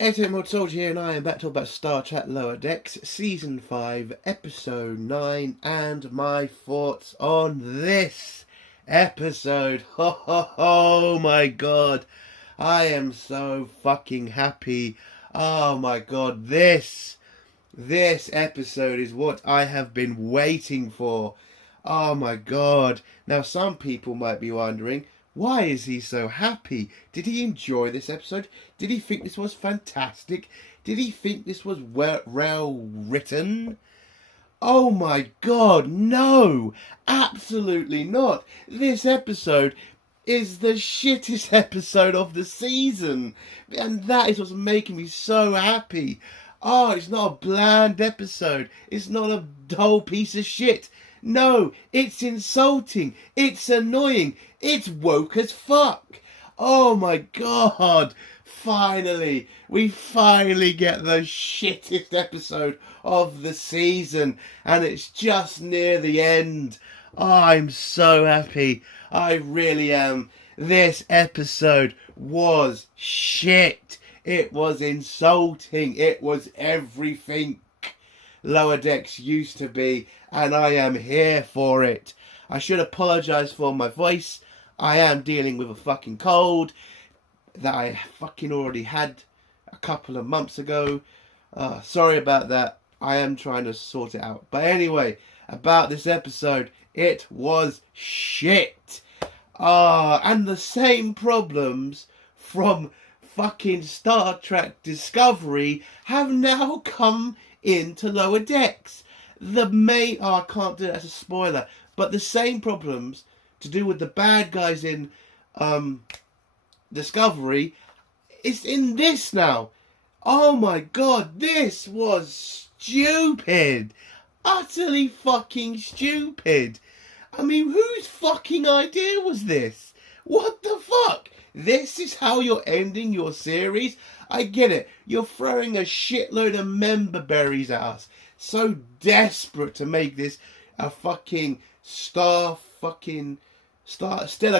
Etimod Soldier here, and I am back to talk about Star Trek Lower Decks, Season 5, Episode 9, and my thoughts on this episode. Oh my god, I am so fucking happy. Oh my god, this episode is what I have been waiting for. Oh my god. Now some people might be wondering, why is he so happy? Did he enjoy this episode? Did he think this was fantastic? Did he think this was well written? Oh my god, no! Absolutely not! This episode is the shittest episode of the season! And that is what's making me so happy. Oh, it's not a bland episode. It's not a dull piece of shit. No, it's insulting. It's annoying. It's woke as fuck. Oh my god. Finally. We finally get the shittest episode of the season. And it's just near the end. Oh, I'm so happy. I really am. This episode was shit. It was insulting. It was everything Lower Decks used to be, and I am here for it. I should apologise for my voice. I am dealing with a fucking cold that I fucking already had a couple of months ago. Sorry about that. I am trying to sort it out. But anyway, about this episode, it was shit. And the same problems from fucking Star Trek Discovery have now come into Lower Decks. The main... I can't do that as a spoiler. But the same problems to do with the bad guys in Discovery is in this now. Oh my god, this was stupid. Utterly fucking stupid. I mean, whose fucking idea was this? What the fuck? This is how you're ending your series? I get it. You're throwing a shitload of member berries at us. So desperate to make this a fucking stellar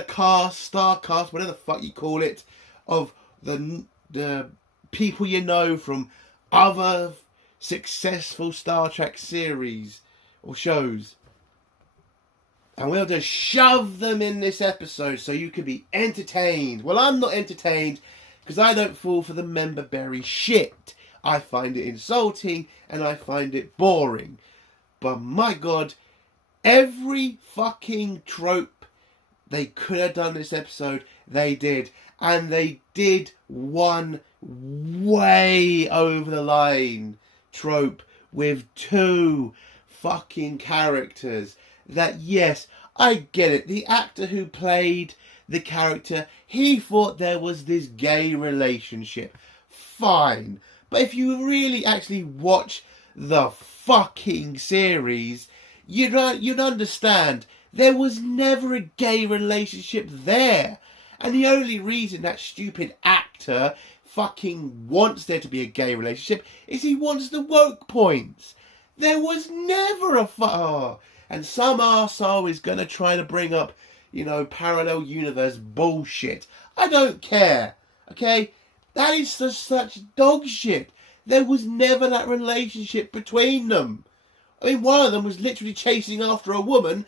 cast, whatever the fuck you call it, of the people you know from other successful Star Trek series or shows. And we'll just shove them in this episode so you can be entertained. Well, I'm not entertained because I don't fall for the member berry shit. I find it insulting and I find it boring. But my god, every fucking trope they could have done this episode, they did. And they did one way over the line trope with two fucking characters. That, yes, I get it. The actor who played the character, he thought there was this gay relationship. Fine. But if you really actually watch the fucking series, you'd understand there was never a gay relationship there. And the only reason that stupid actor fucking wants there to be a gay relationship is he wants the woke points. There was never a and some arsehole is going to try to bring up, parallel universe bullshit. I don't care. Okay? That is just such dog shit. There was never that relationship between them. I mean, one of them was literally chasing after a woman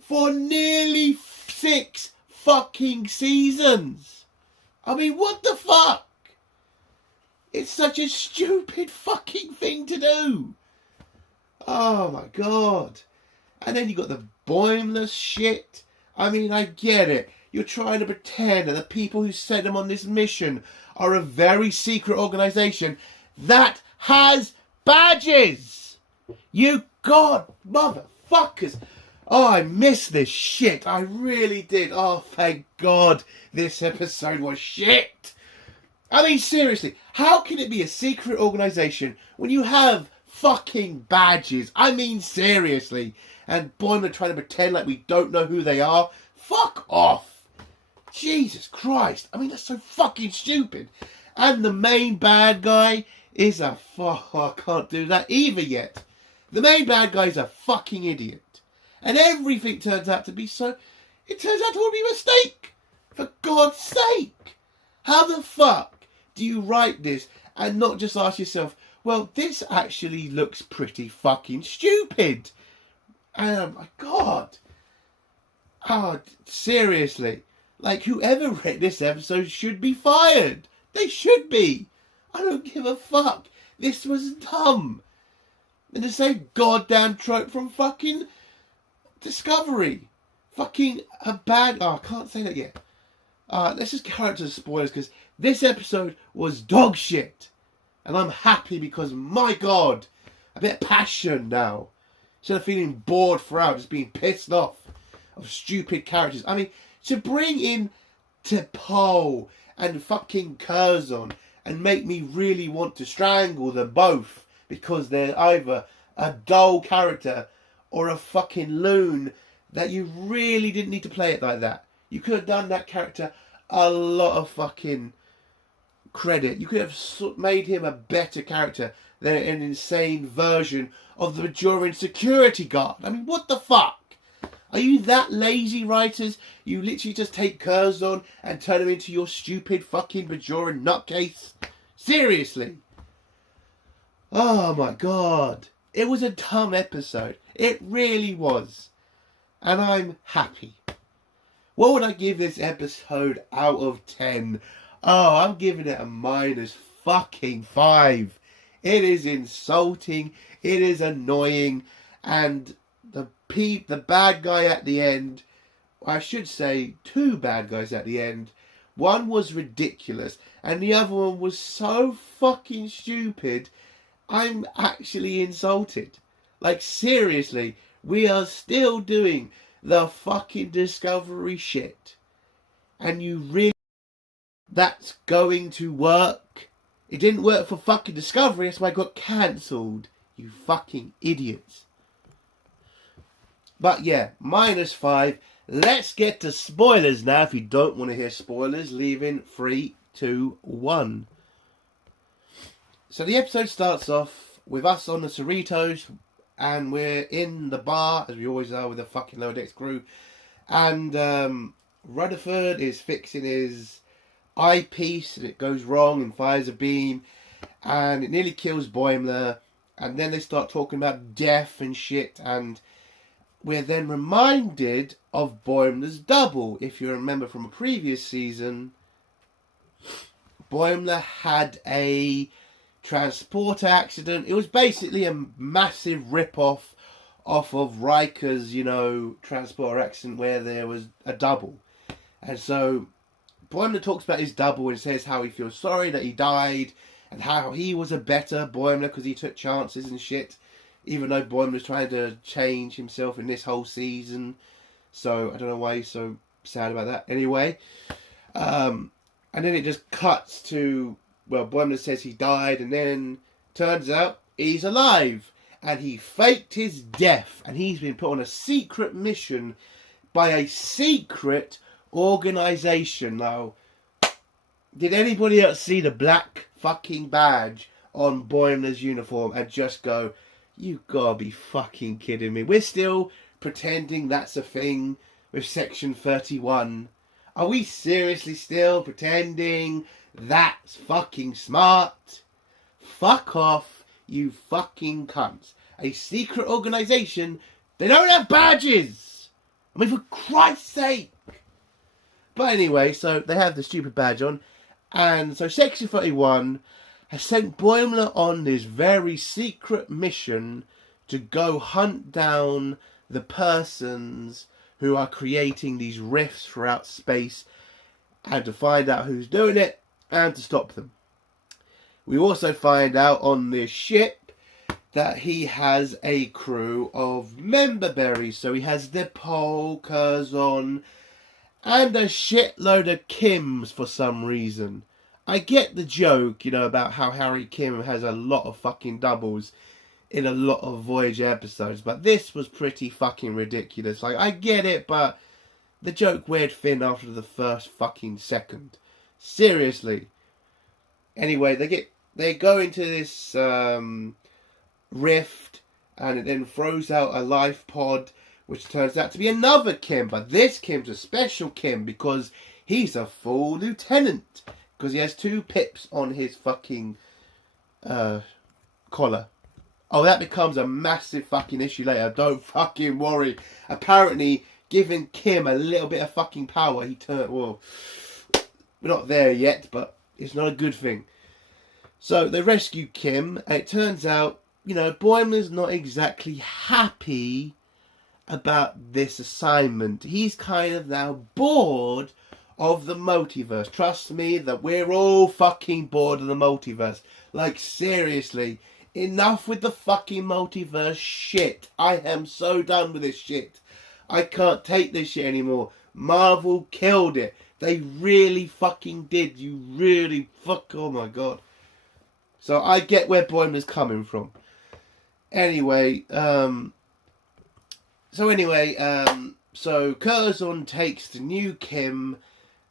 for nearly 6 fucking seasons. I mean, what the fuck? It's such a stupid fucking thing to do. Oh my god. And then you got the Boimler shit. I mean, I get it. You're trying to pretend that the people who sent them on this mission are a very secret organisation that has badges. You god motherfuckers. Oh, I miss this shit. I really did. Oh, thank god this episode was shit. I mean, seriously, how can it be a secret organisation when you have fucking badges? I mean, seriously. And Boimler trying to pretend like we don't know who they are. Fuck off. Jesus Christ. I mean, that's so fucking stupid. And the main bad guy is I can't do that either yet. The main bad guy is a fucking idiot. And everything turns out to be it turns out to all be a mistake. For God's sake. How the fuck do you write this and not just ask yourself, well, this actually looks pretty fucking stupid. Oh my God. Oh, seriously. Like, whoever read this episode should be fired. They should be. I don't give a fuck. This was dumb. And the same goddamn trope from fucking Discovery. Fucking a bad... Oh, I can't say that yet. Let's just go into the spoilers, because this episode was dog shit. And I'm happy because, my God, a bit of passion now. Instead of feeling bored throughout, just being pissed off of stupid characters. I mean, to bring in T'Pol and fucking Curzon and make me really want to strangle them both because they're either a dull character or a fucking loon that you really didn't need to play it like that. You could have done that character a lot of fucking credit. You could have made him a better character than an insane version of the Bajoran security guard. I mean, what the fuck? Are you that lazy, writers? You literally just take Curzon and turn him into your stupid fucking Bajoran nutcase? Seriously? Oh my God. It was a dumb episode. It really was. And I'm happy. What would I give this episode out of 10? Oh, I'm giving it a minus fucking 5. It is insulting. It is annoying. And the bad guy at the end, I should say 2 bad guys at the end. One was ridiculous and the other one was so fucking stupid. I'm actually insulted. Like, seriously, we are still doing the fucking Discovery shit. And you really... That's going to work? It didn't work for fucking Discovery, that's why it got cancelled. You fucking idiots. But yeah, minus 5. Let's get to spoilers now. If you don't want to hear spoilers, leave in 3, 2, 1. So the episode starts off with us on the Cerritos, and we're in the bar, as we always are with the fucking Lower Decks crew. And Rutherford is fixing his eyepiece, and it goes wrong and fires a beam, and it nearly kills Boimler. And then they start talking about death and shit, and we're then reminded of Boimler's double. If you remember from a previous season, Boimler had a transporter accident. It was basically a massive rip-off of Riker's, transporter accident where there was a double. And so Boimler talks about his double and says how he feels sorry that he died and how he was a better Boimler because he took chances and shit. Even though Boimler's trying to change himself in this whole season. So, I don't know why he's so sad about that. Anyway. And then it just cuts to... Well, Boimler says he died. And then turns out he's alive. And he faked his death. And he's been put on a secret mission by a secret organisation. Now, did anybody else see the black fucking badge on Boimler's uniform and just go... You gotta be fucking kidding me. We're still pretending that's a thing with Section 31. Are we seriously still pretending that's fucking smart? Fuck off, you fucking cunts. A secret organisation, they don't have badges! I mean, for Christ's sake! But anyway, so they have the stupid badge on. And so Section 31... has sent Boimler on this very secret mission to go hunt down the persons who are creating these rifts throughout space and to find out who's doing it and to stop them. We also find out on this ship that he has a crew of member berries. So he has T'Pol, Curzon, and a shitload of Kims for some reason. I get the joke, about how Harry Kim has a lot of fucking doubles in a lot of Voyager episodes, but this was pretty fucking ridiculous. Like, I get it, but the joke weared thin after the first fucking second. Seriously. Anyway, they go into this rift, and it then throws out a life pod, which turns out to be another Kim, but this Kim's a special Kim because he's a full lieutenant. Because he has 2 pips on his fucking collar. Oh, that becomes a massive fucking issue later. Don't fucking worry. Apparently, giving Kim a little bit of fucking power, he turned... Well, we're not there yet, but it's not a good thing. So, they rescue Kim, and it turns out, you know, Boimler's not exactly happy about this assignment. He's kind of now bored of the multiverse. Trust me that we're all fucking bored of the multiverse. Like, seriously. Enough with the fucking multiverse shit. I am so done with this shit. I can't take this shit anymore. Marvel killed it. They really fucking did. You really oh my god. So I get where Boimler's coming from. Anyway, so Curzon takes the new Kim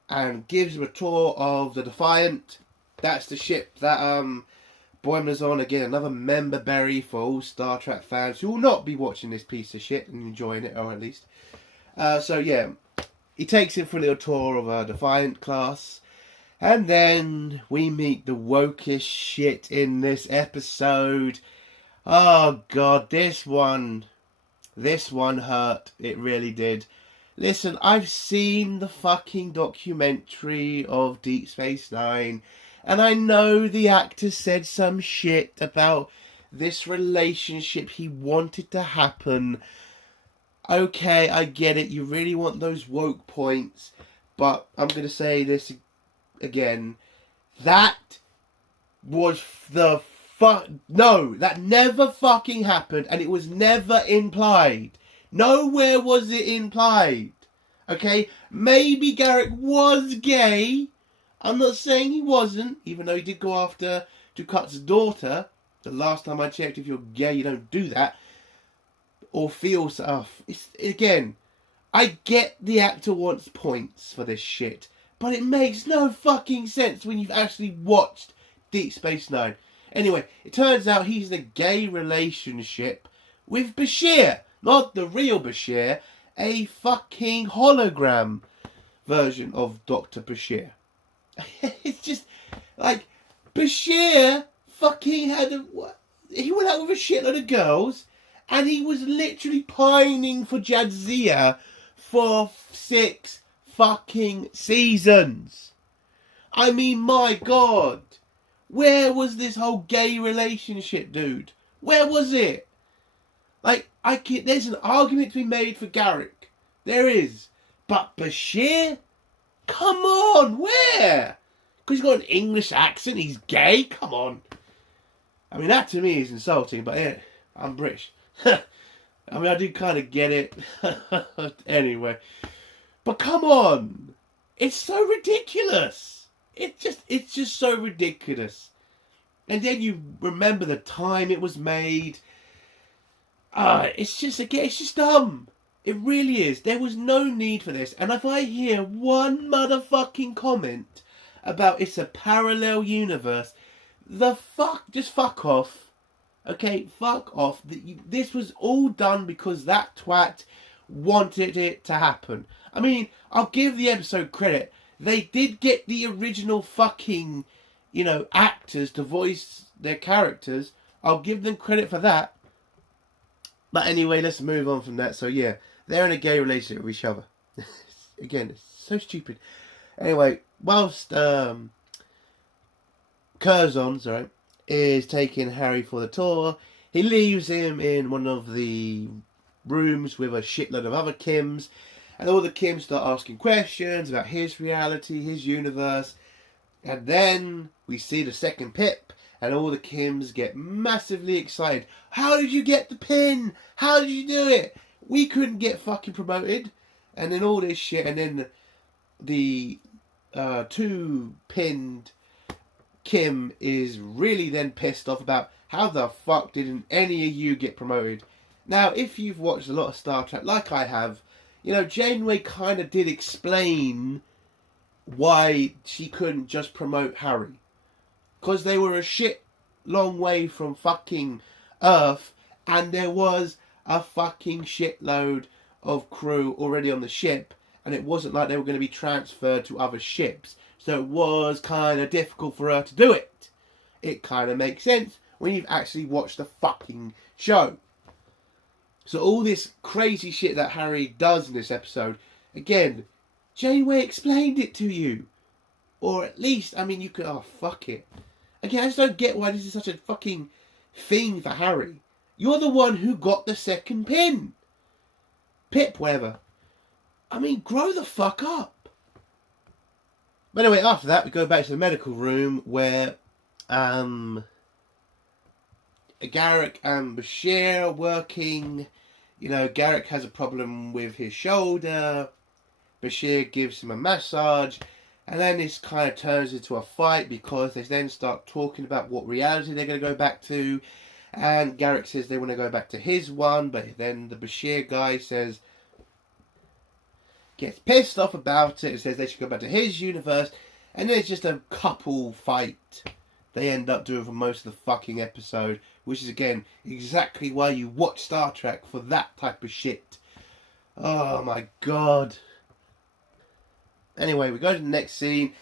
and gives him a tour of the Defiant. That's the ship that Boimler's on. Again, another member berry for all Star Trek fans who will not be watching this piece of shit and enjoying it, or at least. So yeah, he takes him for a little tour of a Defiant class. And then we meet the wokest shit in this episode. Oh god, this one hurt. It really did. Listen, I've seen the fucking documentary of Deep Space Nine, and I know the actor said some shit about this relationship he wanted to happen. Okay, I get it. You really want those woke points, but I'm going to say this again. That was the no, that never fucking happened, and it was never implied. Nowhere was it implied. Okay? Maybe Garak was gay. I'm not saying he wasn't, even though he did go after Dukat's daughter. The last time I checked, if you're gay, you don't do that. Or feel stuff. Again, I get the actor wants points for this shit, but it makes no fucking sense when you've actually watched Deep Space Nine. Anyway, it turns out he's in a gay relationship with Bashir. Not the real Bashir, a fucking hologram version of Dr. Bashir. It's just, like, Bashir fucking he went out with a shitload of girls, and he was literally pining for Jadzia for 6 fucking seasons. I mean, my god. Where was this whole gay relationship, dude? Where was it? Like, there's an argument to be made for Garak. There is. But Bashir? Come on, where? Because he's got an English accent, he's gay? Come on. I mean, that to me is insulting, but yeah, I'm British. I mean, I do kind of get it. Anyway. But come on. It's so ridiculous. It's just so ridiculous. And then you remember the time it was made. It's just dumb. It really is. There was no need for this. And if I hear one motherfucking comment about it's a parallel universe, just fuck off. Okay, fuck off. This was all done because that twat wanted it to happen. I mean, I'll give the episode credit. They did get the original fucking, actors to voice their characters. I'll give them credit for that. But anyway, let's move on from that. So yeah, they're in a gay relationship with each other. Again, it's so stupid. Anyway, whilst Curzon, is taking Harry for the tour, he leaves him in one of the rooms with a shitload of other Kims. And all the Kims start asking questions about his reality, his universe. And then we see the second Pip. And all the Kims get massively excited. How did you get the pin? How did you do it? We couldn't get fucking promoted. And then all this shit. And then the 2 pinned Kim is really then pissed off about how the fuck didn't any of you get promoted. Now, if you've watched a lot of Star Trek like I have, Janeway kind of did explain why she couldn't just promote Harry. Because they were a shit long way from fucking Earth, and there was a fucking shitload of crew already on the ship, and it wasn't like they were going to be transferred to other ships. So it was kind of difficult for her to do it. it kind of makes sense when you've actually watched the fucking show. So all this crazy shit that Harry does in this episode, again, Janeway explained it to you. Or at least, I mean, you could, oh, fuck it. Again, I just don't get why this is such a fucking thing for Harry. You're the one who got the second pin. Pip, whatever. I mean, grow the fuck up. But anyway, after that, we go back to the medical room where Garak and Bashir are working. You know, Garak has a problem with his shoulder. Bashir gives him a massage. And then this kind of turns into a fight because they then start talking about what reality they're going to go back to. And Garak says they want to go back to his one. But then the Bashir guy gets pissed off about it and says they should go back to his universe. And then it's just a couple fight they end up doing for most of the fucking episode. Which is, again, exactly why you watch Star Trek, for that type of shit. Oh my god. Anyway, we go to the next scene.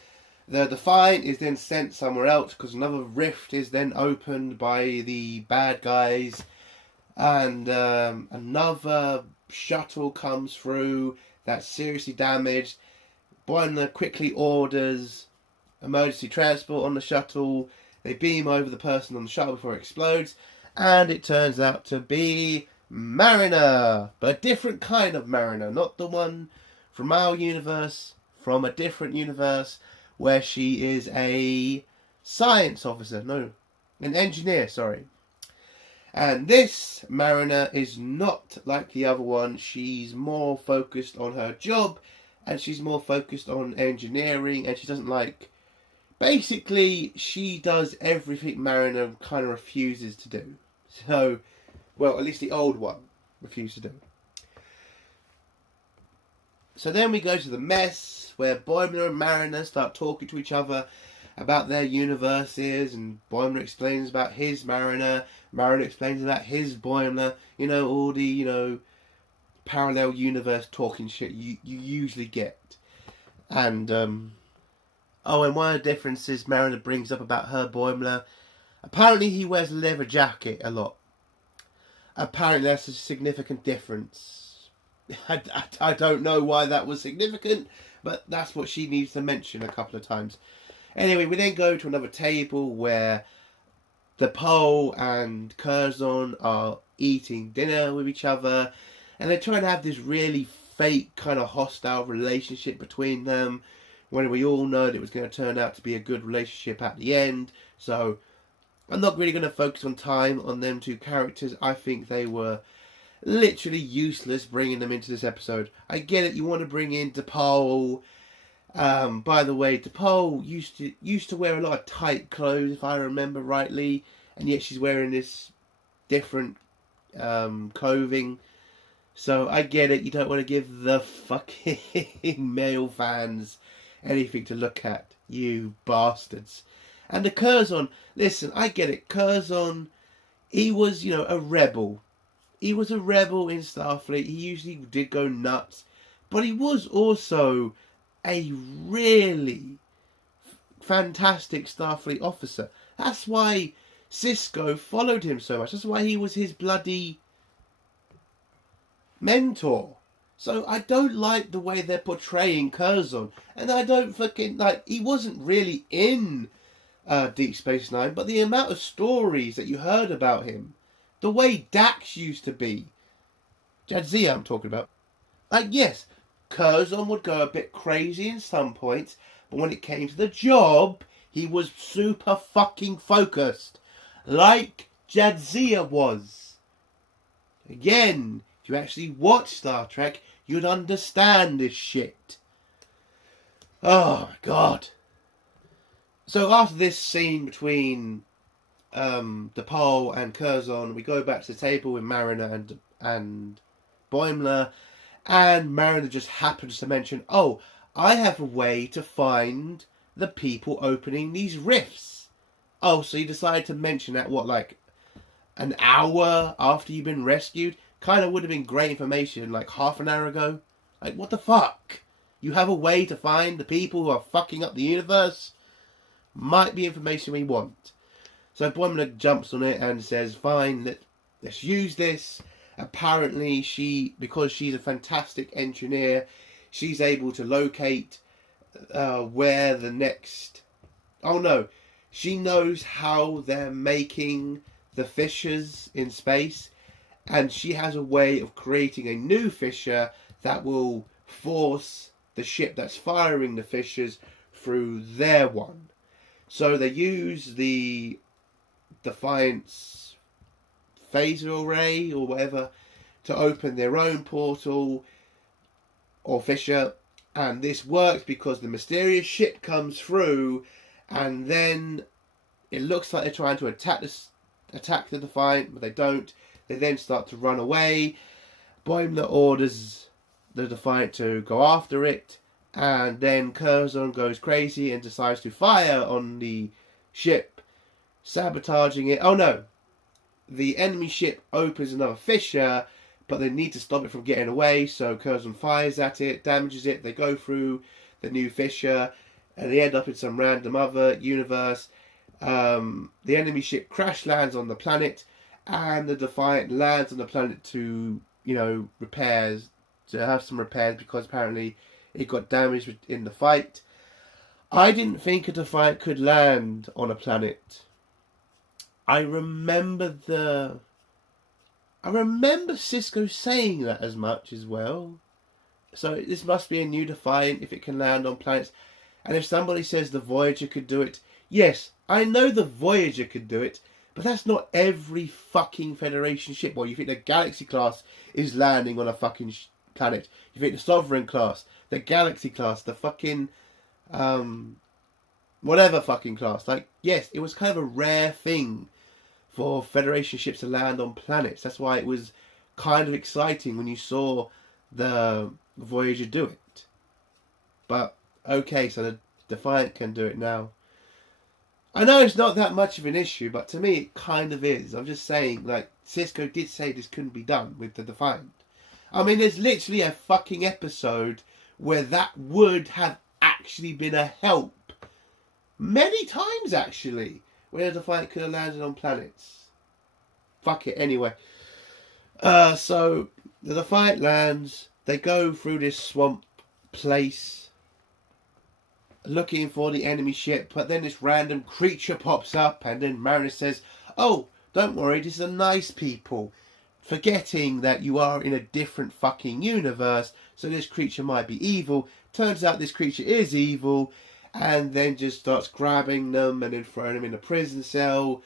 The Defiant is then sent somewhere else because another rift is then opened by the bad guys. And another shuttle comes through that's seriously damaged. Boimler quickly orders emergency transport on the shuttle. They beam over the person on the shuttle before it explodes. And it turns out to be Mariner. But a different kind of Mariner. Not the one from our universe. From a different universe where she is a science officer. No, an engineer, sorry. And this Mariner is not like the other one. She's more focused on her job. And she's more focused on engineering. And she doesn't like... Basically, she does everything Mariner kind of refuses to do. So, well, at least the old one refused to do. So then we go to the mess, where Boimler and Mariner start talking to each other about their universes, and Boimler explains about his Mariner, Mariner explains about his Boimler, you know, all the, you know, parallel universe talking shit you usually get. And, and one of the differences Mariner brings up about her Boimler, apparently he wears a leather jacket a lot. Apparently that's a significant difference. I don't know why that was significant, but that's what she needs to mention a couple of times. Anyway, we then go to another table where T'Pol and Curzon are eating dinner with each other, and they're trying to have this really fake kind of hostile relationship between them, when we all know that it was going to turn out to be a good relationship at the end. So I'm not really going to focus on time on them two characters. I think they were literally useless bringing them into this episode. I get it, you want to bring in T'Pol. By the way, T'Pol used to wear a lot of tight clothes, if I remember rightly, and yet she's wearing this different clothing. So I get it, you don't want to give the fucking male fans anything to look at, you bastards. And the Curzon, listen, I get it, Curzon, he was, you know, a rebel. He was a rebel in Starfleet. He usually did go nuts. But he was also a really fantastic Starfleet officer. That's why Sisko followed him so much. That's why he was his bloody mentor. So I don't like the way they're portraying Curzon. And I don't fucking like... He wasn't really in Deep Space Nine. But the amount of stories that you heard about him... The way Dax used to be. Jadzia I'm talking about. Like, yes, Curzon would go a bit crazy in some points, but when it came to the job, he was super fucking focused. Like Jadzia was. Again, if you actually watch Star Trek, you'd understand this shit. Oh, my God. So after this scene between... T'Pol and Curzon, we go back to the table with Mariner and Boimler, and Mariner just happens to mention, oh, I have a way to find the people opening these rifts. Oh, so you decided to mention that, what, like an hour after you've been rescued? Kind of would have been great information like half an hour ago. Like, what the fuck? You have a way to find the people who are fucking up the universe? Might be information we want. So Boimler jumps on it and says, fine, let's use this. Apparently because she's a fantastic engineer, she's able to locate where the next... Oh no, she knows how they're making the fissures in space, and she has a way of creating a new fissure that will force the ship that's firing the fissures through their one. So they use the Defiance phaser array or whatever to open their own portal or fissure, and this works because the mysterious ship comes through, and then it looks like they're trying to attack the Defiant, but they don't. They then start to run away. Boimler orders the Defiant to go after it, and then Curzon goes crazy and decides to fire on the ship, sabotaging it. Oh no, the enemy ship opens another fissure, but they need to stop it from getting away, so Curzon fires at it, damages it, they go through the new fissure, and they end up in some random other universe. The enemy ship crash lands on the planet, and the Defiant lands on the planet to, to have some repairs, because apparently it got damaged in the fight. I didn't think a Defiant could land on a planet. I remember Sisko saying that as much as well. So this must be a new Defiant if it can land on planets. And if somebody says the Voyager could do it, yes, I know the Voyager could do it, but that's not every fucking Federation ship. Well, you think the Galaxy class is landing on a fucking planet. You think the Sovereign class, the Galaxy class, the fucking whatever fucking class. Like, yes, it was kind of a rare thing for Federation ships to land on planets. That's why it was kind of exciting when you saw the Voyager do it. But okay, so the Defiant can do it now. I know it's not that much of an issue, but to me it kind of is. I'm just saying, like, Sisko did say this couldn't be done with the Defiant. I mean, there's literally a fucking episode where that would have actually been a help. Many times, actually, where the Defiant could have landed on planets. Fuck it, anyway. So, the Defiant lands. They go through this swamp place, looking for the enemy ship, but then this random creature pops up, and then Mariner says, oh, don't worry, this is a nice people, forgetting that you are in a different fucking universe, so this creature might be evil. Turns out this creature is evil, and then just starts grabbing them and then throwing them in a prison cell,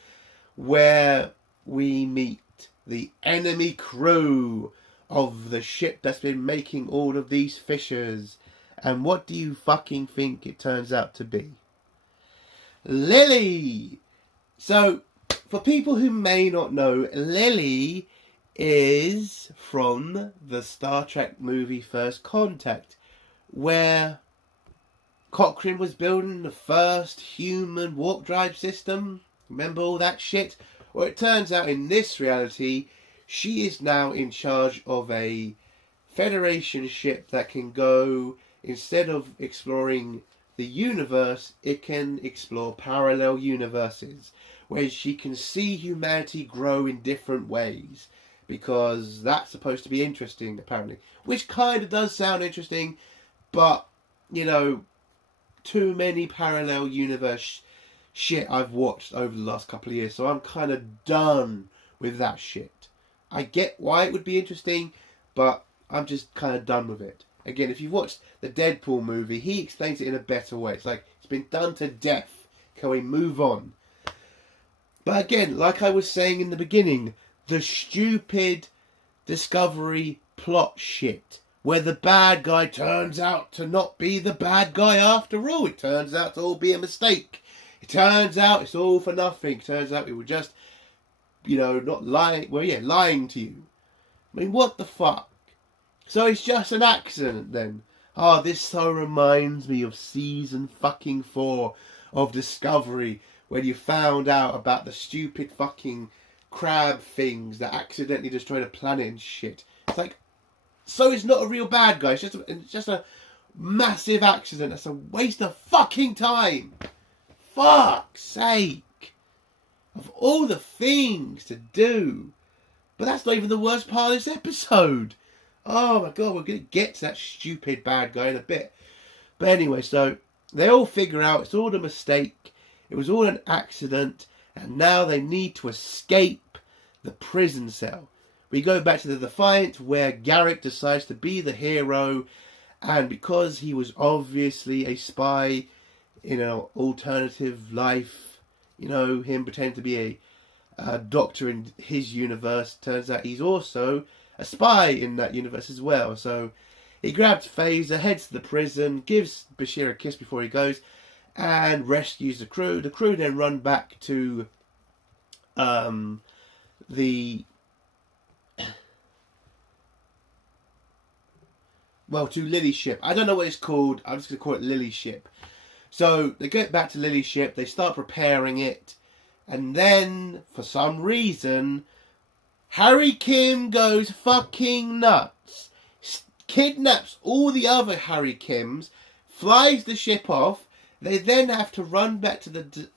where we meet the enemy crew of the ship that's been making all of these fissures. And what do you fucking think it turns out to be? Lily! So, for people who may not know, Lily is from the Star Trek movie First Contact, where Cochrane was building the first human warp drive system. Remember all that shit? Well, it turns out in this reality, she is now in charge of a Federation ship that can go... Instead of exploring the universe, it can explore parallel universes, where she can see humanity grow in different ways, because that's supposed to be interesting, apparently. Which kind of does sound interesting, but, too many parallel universe shit I've watched over the last couple of years, so I'm kind of done with that shit. I get why it would be interesting, but I'm just kind of done with it. Again, if you've watched the Deadpool movie, he explains it in a better way. It's like, it's been done to death. Can we move on? But again, like I was saying in the beginning, the stupid Discovery plot shit, where the bad guy turns out to not be the bad guy after all. It turns out to all be a mistake. It turns out it's all for nothing. It turns out we were just, not lying. Well, yeah, lying to you. I mean, what the fuck? So it's just an accident then. This so reminds me of season fucking 4 of Discovery, when you found out about the stupid fucking crab things that accidentally destroyed a planet and shit. It's like, so it's not a real bad guy. It's just a massive accident. That's a waste of fucking time. Fuck's sake. of all the things to do. But that's not even the worst part of this episode. Oh my god, we're going to get to that stupid bad guy in a bit. But anyway, so they all figure out it's all a mistake. It was all an accident. And now they need to escape the prison cell. We go back to the Defiant, where Garak decides to be the hero. And because he was obviously a spy in an alternative life, you know, him pretending to be a doctor in his universe, turns out he's also a spy in that universe as well. So he grabs Phaser, heads to the prison, gives Bashir a kiss before he goes, and rescues the crew. The crew then run back to to Lily's ship. I don't know what it's called. I'm just going to call it Lily's ship. So they get back to Lily's ship. They start preparing it. And then, for some reason, Harry Kim goes fucking nuts. Kidnaps all the other Harry Kims. Flies the ship off. They then have to run back to the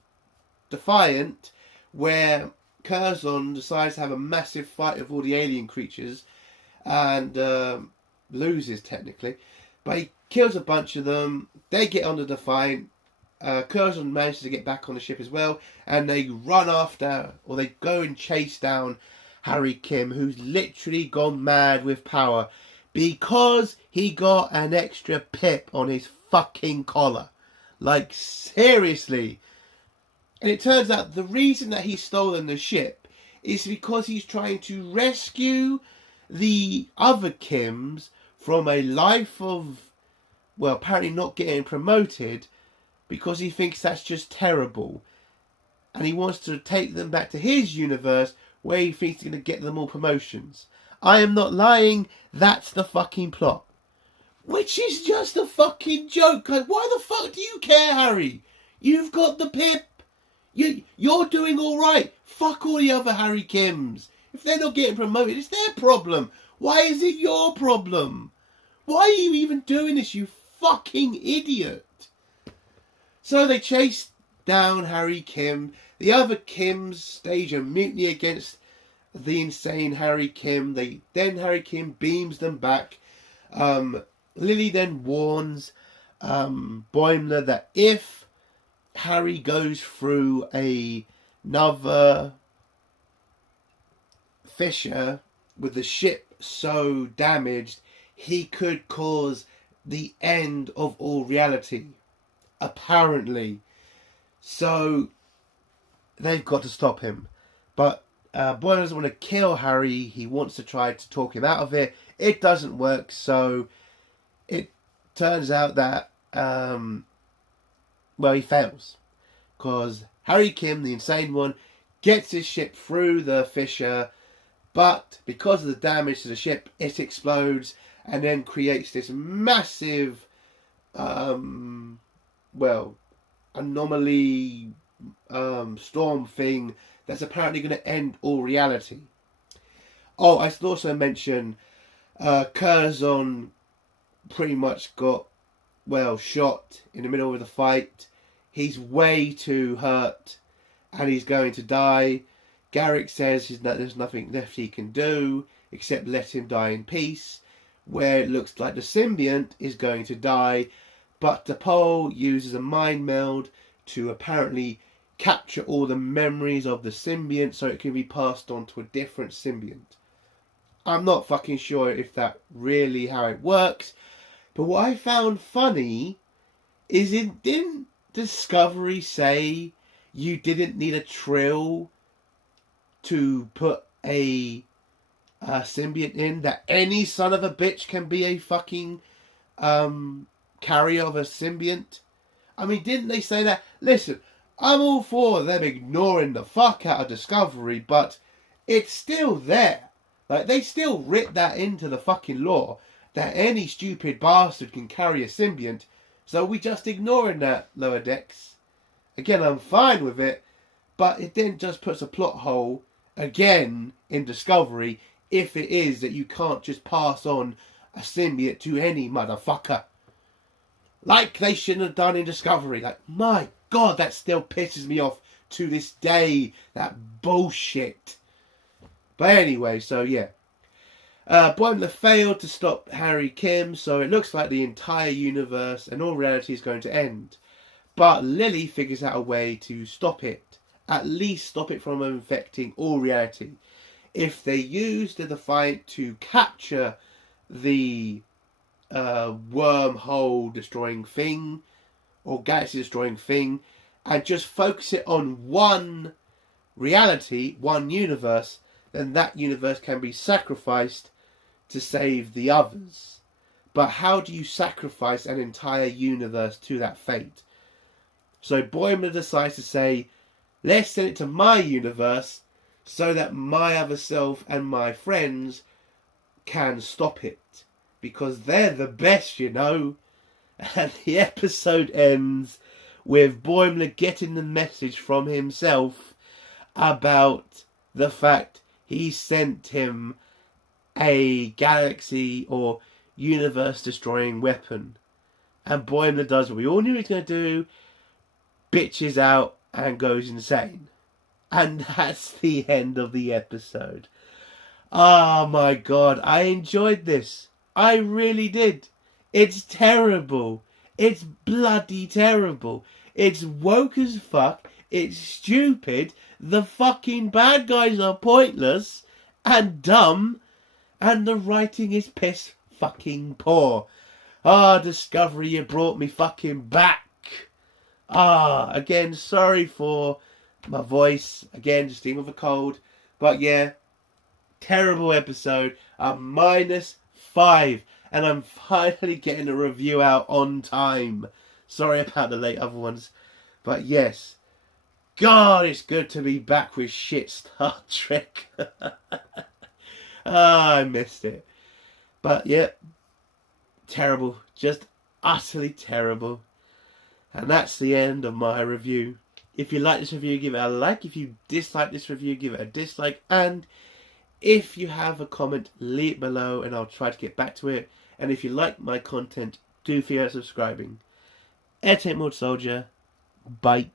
Defiant, where Curzon decides to have a massive fight with all the alien creatures. And loses, technically. But he kills a bunch of them. They get on the Defiant. Curzon manages to get back on the ship as well. And they run after, or they go and chase down Harry Kim, who's literally gone mad with power. Because he got an extra pip on his fucking collar. Like, seriously. And it turns out the reason that he's stolen the ship is because he's trying to rescue the other Kims from a life of, well, apparently not getting promoted, because he thinks that's just terrible. And he wants to take them back to his universe where he thinks he's going to get them all promotions. I am not lying, that's the fucking plot. Which is just a fucking joke. Like, why the fuck do you care, Harry? You've got the pip. You're doing alright. Fuck all the other Harry Kims. If they're not getting promoted, it's their problem. Why is it your problem? Why are you even doing this, you fucking idiot? So they chase down Harry Kim. The other Kims stage a mutiny against the insane Harry Kim. Then Harry Kim beams them back. Lily then warns Boimler that if Harry goes through another fissure with the ship so damaged, he could cause the end of all reality. Apparently. So they've got to stop him. But Boimler doesn't want to kill Harry. He wants to try to talk him out of it. It doesn't work, so it turns out that he fails. Because Harry Kim, the insane one, gets his ship through the fissure, but because of the damage to the ship, it explodes and then creates this massive anomaly storm thing that's apparently going to end all reality. Oh, I should also mention Curzon pretty much got shot in the middle of the fight. He's way too hurt and he's going to die. Garak says there's nothing left he can do except let him die in peace, where it looks like the symbiont is going to die, but T'Pol uses a mind meld to apparently capture all the memories of the symbiont so it can be passed on to a different symbiont. I'm not fucking sure if that's really how it works, but what I found funny is didn't Discovery say you didn't need a Trill to put a symbiont in, that any son of a bitch can be a fucking carrier of a symbiont? I mean, didn't they say that? Listen, I'm all for them ignoring the fuck out of Discovery, but it's still there. Like, they still writ that into the fucking law, that any stupid bastard can carry a symbiont, so we just ignoring that, Lower Decks. Again, I'm fine with it, but it then just puts a plot hole, again, in Discovery, if it is that you can't just pass on a symbiote to any motherfucker. Like they shouldn't have done in Discovery. Like, my God, that still pisses me off to this day. That bullshit. But anyway, so yeah. Boimler failed to stop Harry Kim, so it looks like the entire universe and all reality is going to end. But Lily figures out a way to stop it. At least stop it from infecting all reality. If they use the Defiant to capture the wormhole destroying thing, or galaxy destroying thing, and just focus it on one reality, one universe, then that universe can be sacrificed to save the others. But how do you sacrifice an entire universe to that fate? So Boimler decides to say, let's send it to my universe so that my other self and my friends can stop it. Because they're the best, you know. And the episode ends with Boimler getting the message from himself about the fact he sent him a galaxy or universe destroying weapon. And Boimler does what we all knew he was going to do, bitches out and goes insane. And that's the end of the episode. Oh my god, I enjoyed this. I really did. It's terrible. It's bloody terrible. It's woke as fuck. It's stupid. The fucking bad guys are pointless and dumb. And the writing is piss fucking poor. Discovery, you brought me fucking back. Again, sorry for my voice. Again, just dealing with a cold. But yeah, terrible episode. A -5. And I'm finally getting a review out on time. Sorry about the late other ones. But yes. God, it's good to be back with shit Star Trek. I missed it. But yeah, terrible. Just utterly terrible. And that's the end of my review. If you like this review, give it a like. If you dislike this review, give it a dislike. And if you have a comment, leave it below and I'll try to get back to it. And if you like my content, do feel like subscribing. Airtech Mod Soldier. Bye.